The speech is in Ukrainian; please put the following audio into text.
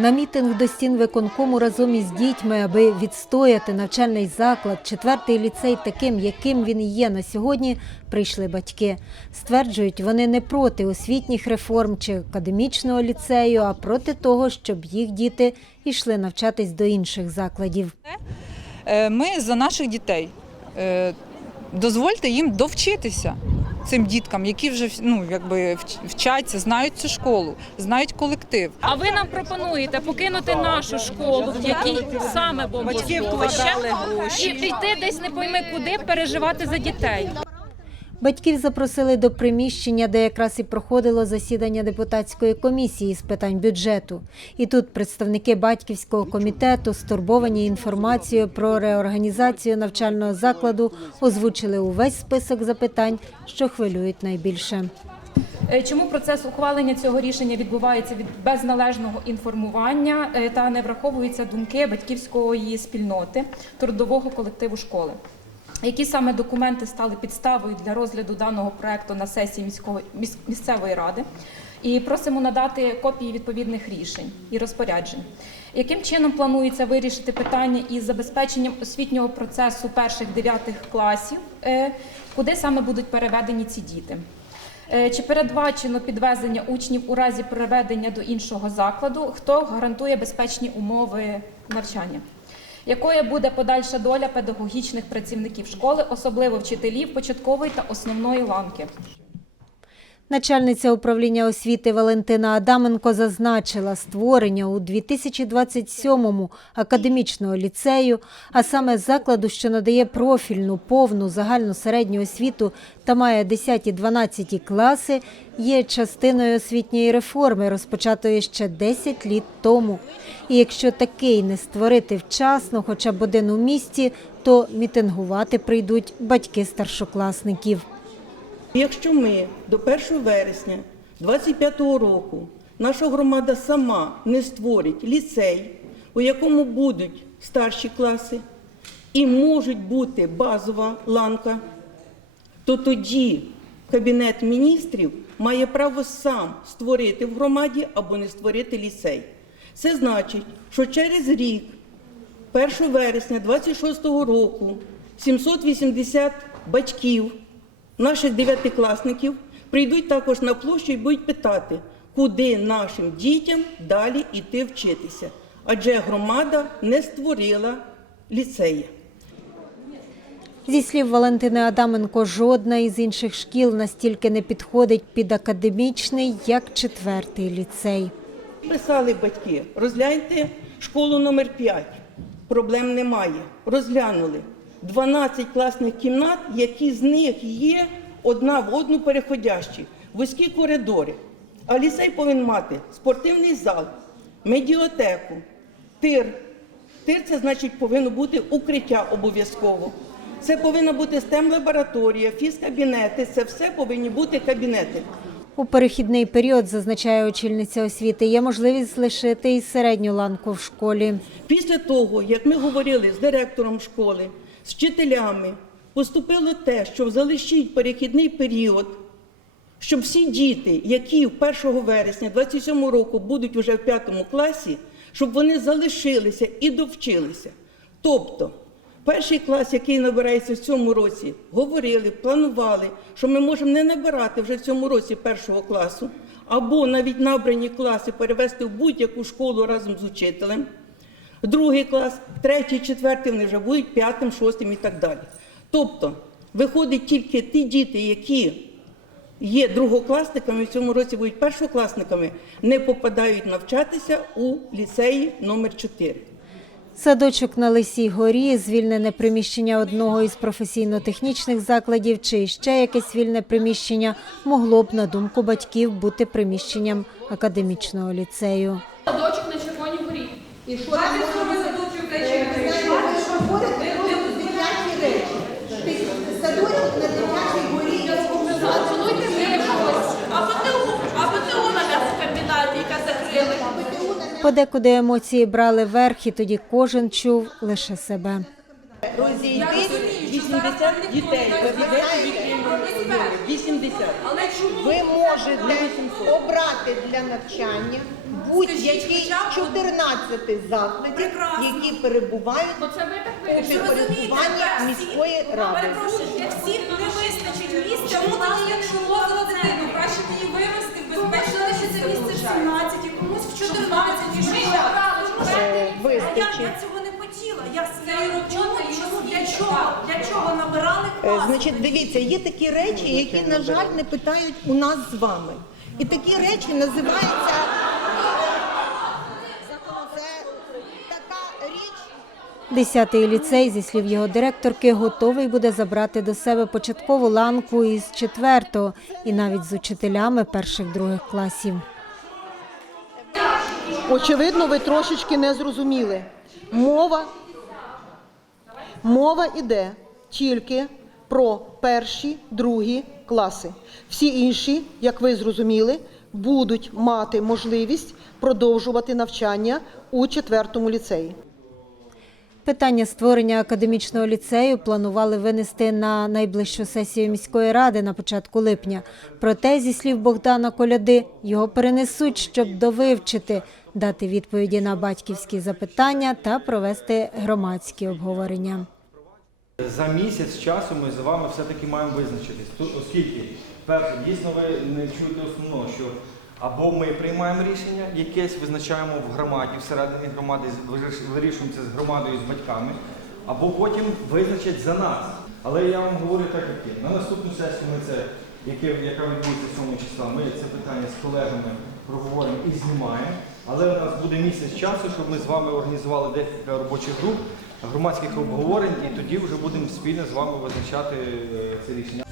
На мітинг до стін виконкому разом із дітьми, аби відстояти навчальний заклад, четвертий ліцей таким, яким він є на сьогодні, прийшли батьки. Стверджують, вони не проти освітніх реформ чи академічного ліцею, а проти того, щоб їх діти йшли навчатись до інших закладів. Е, Ми за наших дітей. Е, Дозвольте їм довчитися цим діткам, які вже ну, якби вчаться, знають цю школу, знають колектив. А ви нам пропонуєте покинути нашу школу, в якій саме бомбосховище, і йти десь не пойми куди переживати за дітей. Батьків запросили до приміщення, де якраз і проходило засідання депутатської комісії з питань бюджету. І тут представники батьківського комітету, стурбовані інформацією про реорганізацію навчального закладу, озвучили увесь список запитань, що хвилюють найбільше. Е, Чому процес ухвалення цього рішення відбувається від без належного інформування е, та не враховуються думки батьківської спільноти трудового колективу школи? Які саме документи стали підставою для розгляду даного проекту на сесії міського місцевої ради? І просимо надати копії відповідних рішень і розпоряджень. Яким чином планується вирішити питання із забезпеченням освітнього процесу перших дев'ятих класів, е, куди саме будуть переведені ці діти? Е, Чи передбачено підвезення учнів у разі переведення до іншого закладу? Хто гарантує безпечні умови навчання? Якою буде подальша доля педагогічних працівників школи, особливо вчителів початкової та основної ланки? Начальниця управління освіти Валентина Адаменко зазначила створення у 2027-му академічного ліцею, а саме закладу, що надає профільну, повну загальну середню освіту та має 10-12 класи, є частиною освітньої реформи, розпочатої ще 10 літ тому. І якщо такий не створити вчасно, хоча б один у місті, то мітингувати прийдуть батьки старшокласників. Якщо ми до 1 вересня 2025 року наша громада сама не створить ліцей, у якому будуть старші класи і можуть бути базова ланка, то тоді Кабінет міністрів має право сам створити в громаді або не створити ліцей. Це значить, що через рік 1 вересня 26 року 780 батьків наших дев'ятикласників прийдуть також на площу і будуть питати, куди нашим дітям далі йти вчитися. Адже громада не створила ліцеї. Зі слів Валентини Адаменко, жодна із інших шкіл настільки не підходить під академічний, як четвертий ліцей. Писали батьки, розгляньте школу номер 5 проблем немає. Розглянули 12 класних кімнат, які з них є одна в одну переходящі, вузькі коридори. А ліцей повинен мати спортивний зал, медіотеку, тир. Тир це значить повинно бути укриття обов'язково. Це повинна бути STEM-лабораторія, фізкабінети, це все повинні бути кабінети. У перехідний період, зазначає очільниця освіти, є можливість лишити і середню ланку в школі. Після того, як ми говорили з директором школи, з вчителями, поступило те, що залишіть перехідний період, щоб всі діти, які 1 вересня 27 року будуть вже в 5 класі, щоб вони залишилися і довчилися. Тобто, перший клас, який набирається в цьому році, говорили, планували, що ми можемо не набирати вже в цьому році першого класу, або навіть набрані класи перевести в будь-яку школу разом з учителем. Другий клас, третій, четвертий, вони вже будуть п'ятим, шостим і так далі. Тобто, виходить тільки ті діти, які є другокласниками, в цьому році будуть першокласниками, не попадають навчатися у ліцеї номер 4. Садочок на Лисій горі, звільнене приміщення одного із професійно-технічних закладів чи ще якесь вільне приміщення могло б, на думку батьків, бути приміщенням академічного ліцею. Садочок на. І що там може садочок на червоній? Знаєте, що входить в дитячі речі. Ти Садочок на дитячій горі. А ПТУ, а ПТУ на м'ясокомбінаті, яка закрили. Подекуди емоції брали верх, і тоді кожен чув лише себе. розійтись. 80 дітей. Ви знаєте, 80. Ви можете обрати для навчання будь-який з 14 закладів, які перебувають у підпорядкуванні міської ради. Перепрошую, для всіх не вистачить місця. Чому тоді, якщо возила дитину, краще її вивезти в безпечно, що це місце в 17, комусь в 14, і що я Е, Вистачить. цього не хотіла. Я, чому, чому, для чого? Для чого набирали Е, клас? Значить, дивіться, є такі речі, які, на жаль, не питають у нас з вами. І такі речі називаються. Це така річ. Десятий ліцей, зі слів його директорки, готовий буде забрати до себе початкову ланку із четвертого і навіть з учителями перших-других класів. Очевидно, ви трошечки не зрозуміли. Мова, мова іде тільки про перші, другі класи. Всі інші, як ви зрозуміли, будуть мати можливість продовжувати навчання у четвертому ліцеї. Питання створення академічного ліцею планували винести на найближчу сесію міської ради на початку липня. Проте, зі слів Богдана Коляди, його перенесуть, щоб довивчити, дати відповіді на батьківські запитання та провести громадські обговорення. За місяць часу ми з вами все-таки маємо визначитись. Оскільки, перше, дійсно ви не чуєте основного, що або ми приймаємо рішення, якесь визначаємо в громаді, всередині громади, вирішуємо це з громадою, з батьками, або потім визначать за нас. Але я вам говорю так, як є. На наступну сесію ми це, яка відбудеться 7 числа, ми це питання з колегами проговоримо і знімаємо. Але у нас буде місяць часу, щоб ми з вами організували декілька робочих груп, громадських обговорень, і тоді вже будемо спільно з вами визначати е, це рішення.